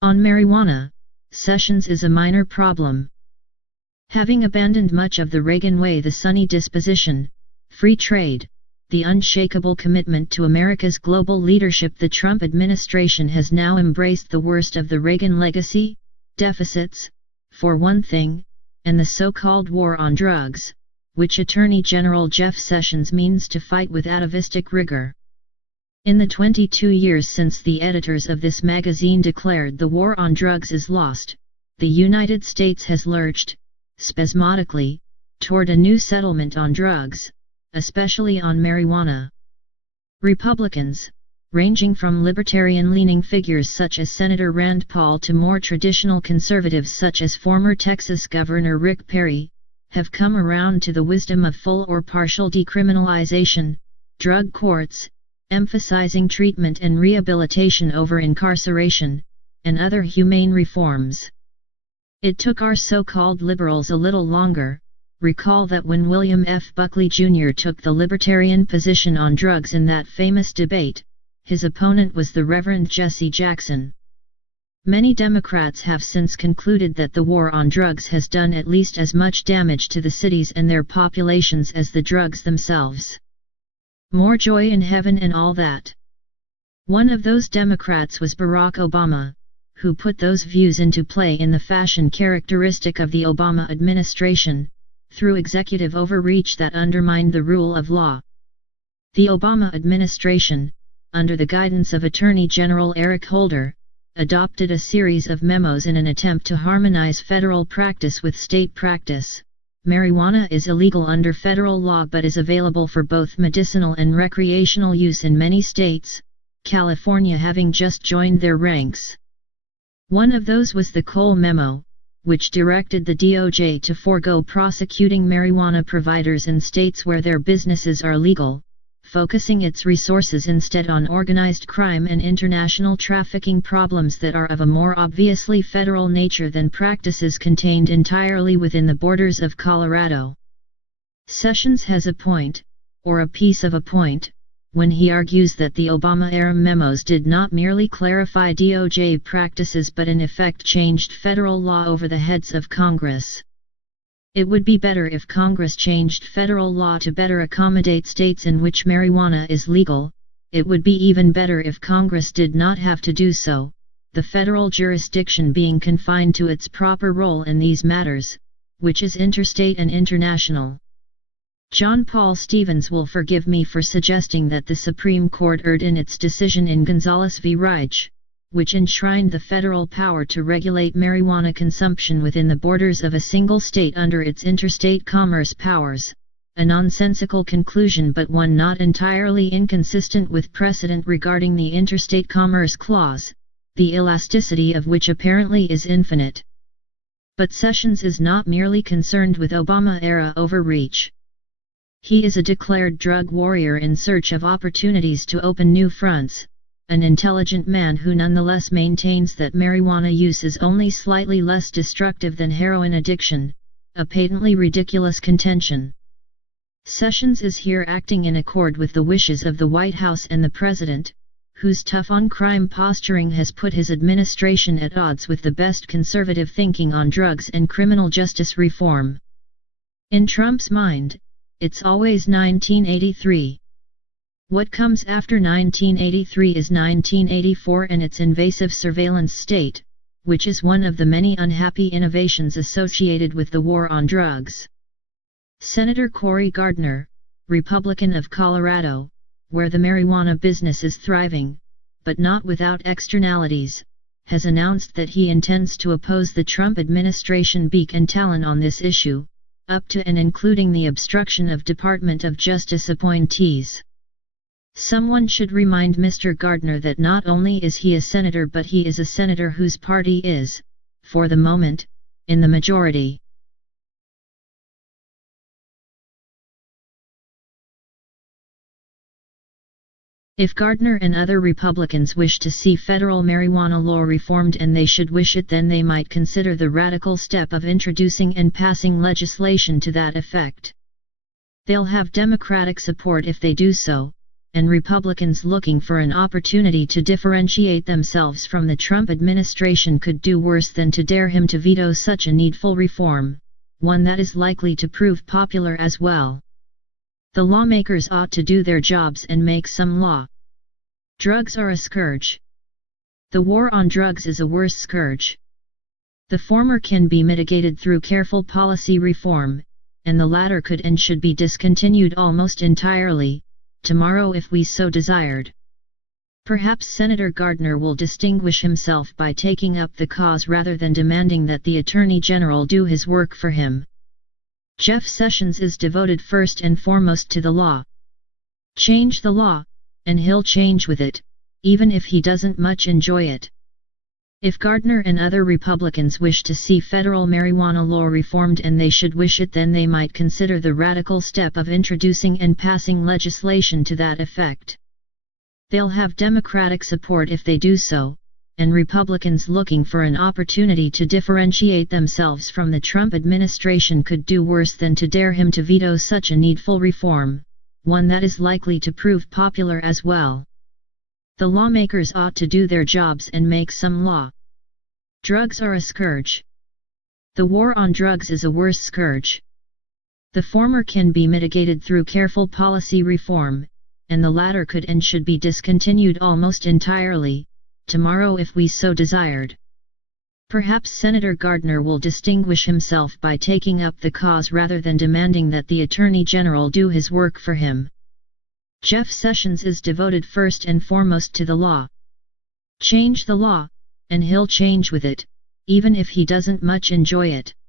On marijuana, Sessions is a minor problem. Having abandoned much of the Reagan way, the sunny disposition, free trade, the unshakable commitment to America's global leadership, the Trump administration has now embraced the worst of the Reagan legacy, deficits, for one thing, and the so-called war on drugs, which Attorney General Jeff Sessions means to fight with atavistic rigor. In the 22 years since the editors of this magazine declared the war on drugs is lost, the United States has lurched, spasmodically, toward a new settlement on drugs, especially on marijuana. Republicans, ranging from libertarian-leaning figures such as Senator Rand Paul to more traditional conservatives such as former Texas Governor Rick Perry, have come around to the wisdom of full or partial decriminalization, drug courts, emphasizing treatment and rehabilitation over incarceration, and other humane reforms. It took our so-called liberals a little longer. Recall that when William F. Buckley Jr. took the libertarian position on drugs in that famous debate, his opponent was the Reverend Jesse Jackson. Many Democrats have since concluded that the war on drugs has done at least as much damage to the cities and their populations as the drugs themselves. More joy in heaven and all that. One of those Democrats was Barack Obama, who put those views into play in the fashion characteristic of the Obama administration, through executive overreach that undermined the rule of law. The Obama administration, under the guidance of Attorney General Eric Holder, adopted a series of memos in an attempt to harmonize federal practice with state practice. Marijuana is illegal under federal law but is available for both medicinal and recreational use in many states, California having just joined their ranks. One of those was the Cole Memo, which directed the DOJ to forego prosecuting marijuana providers in states where their businesses are legal, focusing its resources instead on organized crime and international trafficking problems that are of a more obviously federal nature than practices contained entirely within the borders of Colorado. Sessions has a point, or a piece of a point, when he argues that the Obama-era memos did not merely clarify DOJ practices but in effect changed federal law over the heads of Congress. It would be better if Congress changed federal law to better accommodate states in which marijuana is legal. It would be even better if Congress did not have to do so, the federal jurisdiction being confined to its proper role in these matters, which is interstate and international. John Paul Stevens will forgive me for suggesting that the Supreme Court erred in its decision in Gonzales v. Reich, which enshrined the federal power to regulate marijuana consumption within the borders of a single state under its interstate commerce powers, a nonsensical conclusion but one not entirely inconsistent with precedent regarding the Interstate Commerce Clause, the elasticity of which apparently is infinite. But Sessions is not merely concerned with Obama-era overreach. He is a declared drug warrior in search of opportunities to open new fronts, an intelligent man who nonetheless maintains that marijuana use is only slightly less destructive than heroin addiction, a patently ridiculous contention. Sessions is here acting in accord with the wishes of the White House and the President, whose tough-on-crime posturing has put his administration at odds with the best conservative thinking on drugs and criminal justice reform. In Trump's mind, it's always 1983. What comes after 1983 is 1984 and its invasive surveillance state, which is one of the many unhappy innovations associated with the war on drugs. Senator Cory Gardner, Republican of Colorado, where the marijuana business is thriving, but not without externalities, has announced that he intends to oppose the Trump administration beak and talon on this issue, up to and including the obstruction of Department of Justice appointees. Someone should remind Mr. Gardner that not only is he a senator but he is a senator whose party is, for the moment, in the majority. If Gardner and other Republicans wish to see federal marijuana law reformed, and they should wish it, then they might consider the radical step of introducing and passing legislation to that effect. They'll have Democratic support if they do so, and Republicans looking for an opportunity to differentiate themselves from the Trump administration could do worse than to dare him to veto such a needful reform, one that is likely to prove popular as well. The lawmakers ought to do their jobs and make some law. Drugs are a scourge. The war on drugs is a worse scourge. The former can be mitigated through careful policy reform, and the latter could and should be discontinued almost entirely, tomorrow if we so desired. Perhaps Senator Gardner will distinguish himself by taking up the cause rather than demanding that the Attorney General do his work for him. Jeff Sessions is devoted first and foremost to the law. Change the law, and he'll change with it, even if he doesn't much enjoy it. If Gardner and other Republicans wish to see federal marijuana law reformed, and they should wish it, then they might consider the radical step of introducing and passing legislation to that effect. They'll have Democratic support if they do so, and Republicans looking for an opportunity to differentiate themselves from the Trump administration could do worse than to dare him to veto such a needful reform, one that is likely to prove popular as well. The lawmakers ought to do their jobs and make some law. Drugs are a scourge. The war on drugs is a worse scourge. The former can be mitigated through careful policy reform, and the latter could and should be discontinued almost entirely, tomorrow if we so desired. Perhaps Senator Gardner will distinguish himself by taking up the cause rather than demanding that the Attorney General do his work for him. Jeff Sessions is devoted first and foremost to the law. Change the law, and he'll change with it, even if he doesn't much enjoy it.